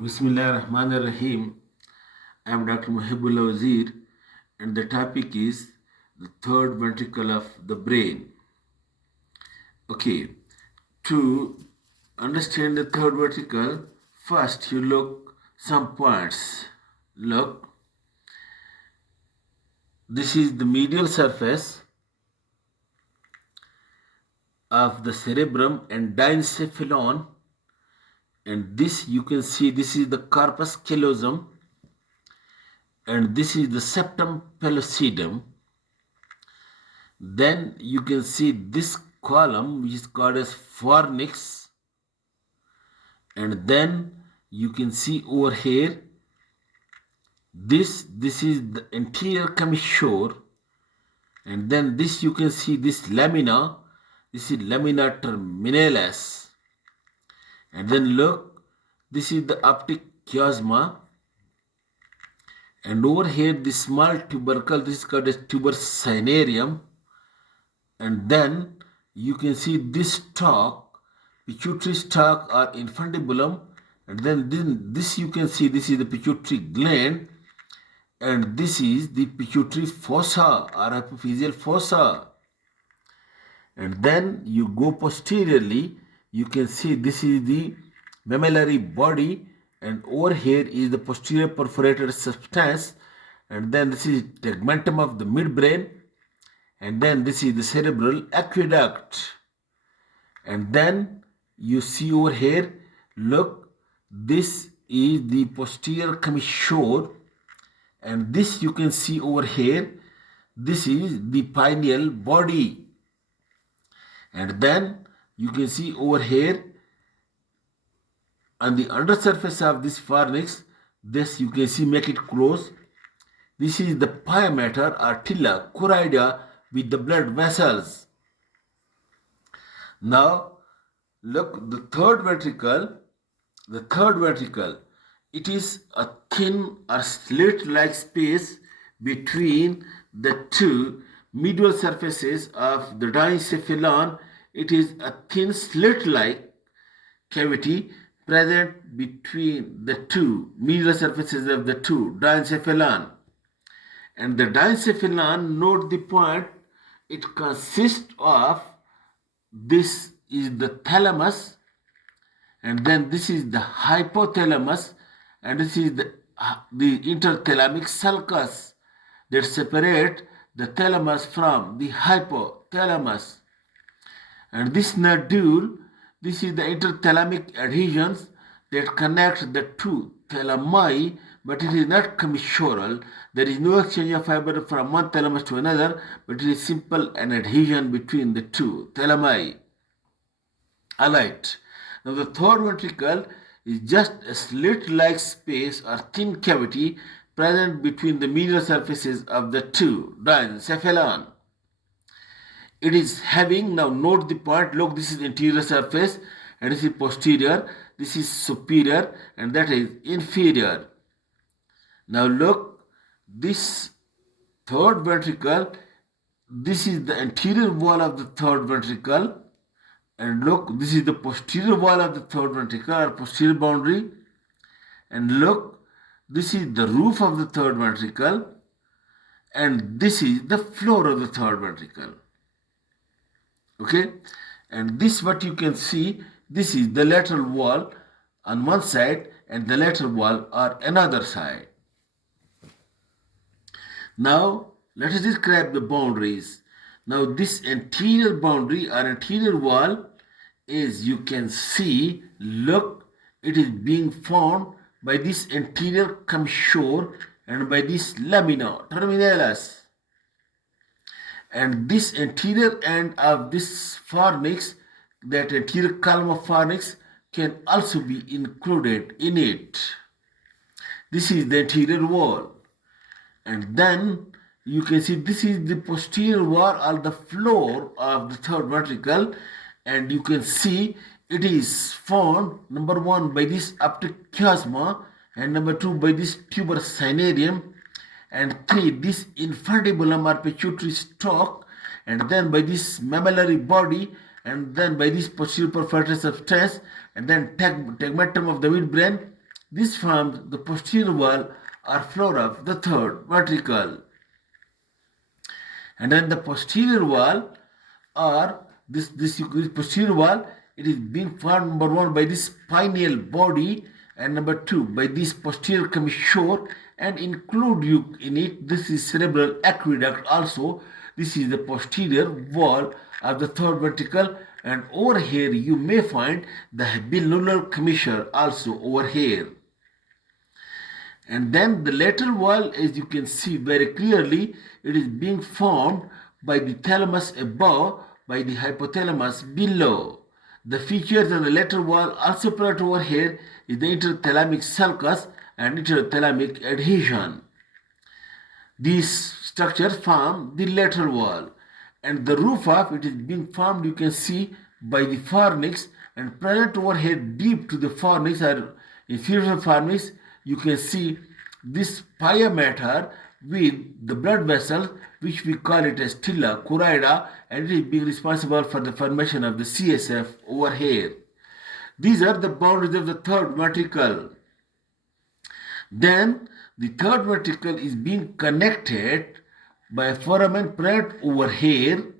Bismillahirrahmanirrahim. I am Dr. Mohibullah Wazir, and the topic is the third ventricle of the brain. Okay, to understand the third ventricle, first you look some points. Look, this is the medial surface of the cerebrum and diencephalon, and this you can see this is the corpus callosum, and this is the septum pellucidum. Then you can see this column which is called as fornix, and then you can see over here this is the anterior commissure, and then this you can see this lamina, this is lamina terminalis, and then look, this is the optic chiasma, and over here this small tubercle, this is called as tuber cinereum, and then you can see this stalk, pituitary stalk or infundibulum, and then this you can see this is the pituitary gland, and this is the pituitary fossa or epiphyseal fossa. And then you go posteriorly, you can see this is the mammillary body, and over here is the posterior perforated substance, and then this is tegmentum of the midbrain, and then this is the cerebral aqueduct. And then you see over here, look, this is the posterior commissure, and this you can see over here, this is the pineal body. And then you can see over here on the undersurface of this fornix, this you can see, make it close, this is the pia mater or tilla choroidea with the blood vessels. Now look, the third ventricle, it is a thin or slit-like space between the two medial surfaces of the diencephalon. It is a thin slit-like cavity present between the two medial surfaces of the two diencephalon. And the diencephalon, note the point, it consists of, this is the thalamus, and then this is the hypothalamus, and this is the interthalamic sulcus that separate the thalamus from the hypothalamus. And this nodule, this is the interthalamic adhesions that connect the two thalami, but it is not commissural. There is no exchange of fiber from one thalamus to another, but it is simple an adhesion between the two thalami. Alright. Now the third ventricle is just a slit-like space or thin cavity present between the medial surfaces of the two diencephalon. It is having, now note the point, look, this is anterior surface, and this is posterior, this is superior, and that is inferior. Now look, this third ventricle, this is the anterior wall of the third ventricle, and look, this is the posterior wall of the third ventricle or posterior boundary, and look, this is the roof of the third ventricle, and this is the floor of the third ventricle. Okay, and this, what you can see, this is the lateral wall on one side and the lateral wall on another side. Now let us describe the boundaries. Now this anterior boundary or anterior wall is, you can see, look, it is being formed by this anterior commissure and by this lamina terminalis. And this anterior end of this fornix, that anterior column of fornix, can also be included in it. This is the anterior wall. And then you can see this is the posterior wall or the floor of the third ventricle, and you can see it is formed, number one, by this optic chiasma, and number two, by this tuber cinereum, and three, this infundibulum or pituitary stalk, and then by this mammillary body, and then by this posterior perforated substance, and then tegmentum of the midbrain, This forms the posterior wall or floor of the third ventricle. And then the posterior wall or this posterior wall, it is being formed number one by this spinal body and number two by this posterior commissure and include you in it. This is cerebral aqueduct also. This is the posterior wall of the third ventricle, and over here you may find the habenular commissure also over here. And then the lateral wall, as you can see very clearly, it is being formed by the thalamus above, by the hypothalamus below. The features on the lateral wall also present over here is the interthalamic sulcus and interthalamic adhesion. These structures form the lateral wall, and the roof of it is being formed, you can see, by the fornix, and present over here deep to the fornix or inferior fornix, you can see this pia mater with the blood vessel, which we call it as stilla choroida, and it is being responsible for the formation of the CSF over here. These are the boundaries of the third ventricle. Then the third ventricle is being connected by a foramen present over here,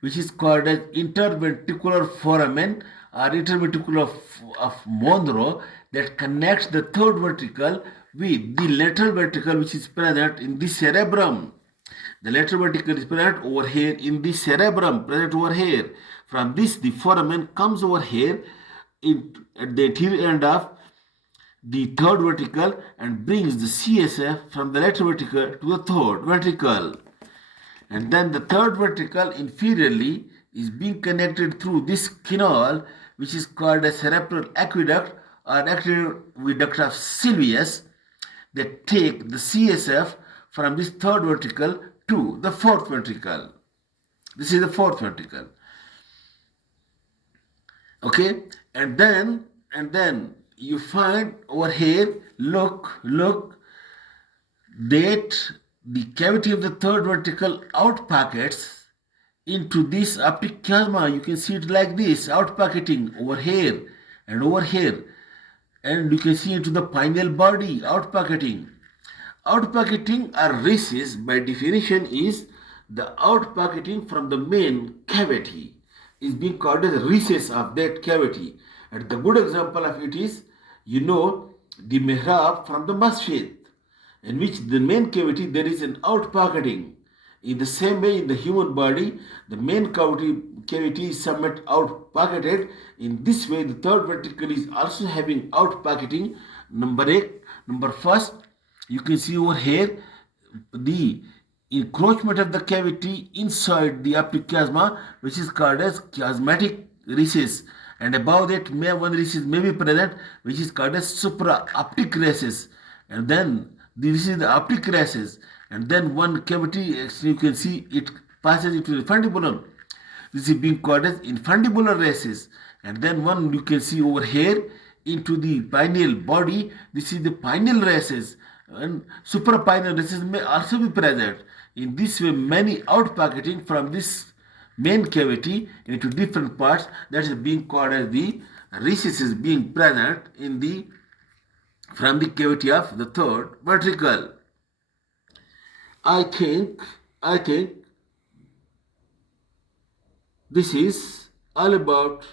which is called as interventricular foramen or interventricle of Monro, that connects the third ventricle with the lateral ventricle, which is present in the cerebrum. The lateral ventricle is present over here in the cerebrum, present over here. From this, the foramen comes over here at the anterior end of the third ventricle and brings the CSF from the lateral ventricle to the third ventricle. And then the third ventricle inferiorly is being connected through this canal, which is called a cerebral aqueduct or aqueduct of Sylvius, that take the CSF from this third ventricle to the fourth ventricle. This is the fourth ventricle. Okay, and then you find over here, look, that the cavity of the third ventricle outpockets into this optic chiasma. You can see it like this, outpocketing over here and over here. And you can see into the pineal body, outpocketing. Outpocketing or recess by definition is the outpocketing from the main cavity is being called as a recess of that cavity. And the good example of it is, the mihrab from the masjid, in which the main cavity there is an outpocketing. In the same way, in the human body, the main cavity is somewhat outpocketed. In this way, the third ventricle is also having outpocketing. Number first, you can see over here the encroachment of the cavity inside the optic chiasma, which is called as chiasmatic recess. And above that, one recess may be present, which is called as supra-optic recess. And then this is the optic recess. And then one cavity, you can see it passes into the fundibulum. This is being called as infundibular recess. And then one you can see over here into the pineal body. This is the pineal recess. And suprapineal recess may also be present. In this way, many outpocketing from this main cavity into different parts, that is being called as the recesses being present from the cavity of the third ventricle. I think this is all about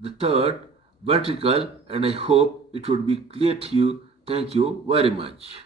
the third ventricle, and I hope it would be clear to you. Thank you very much.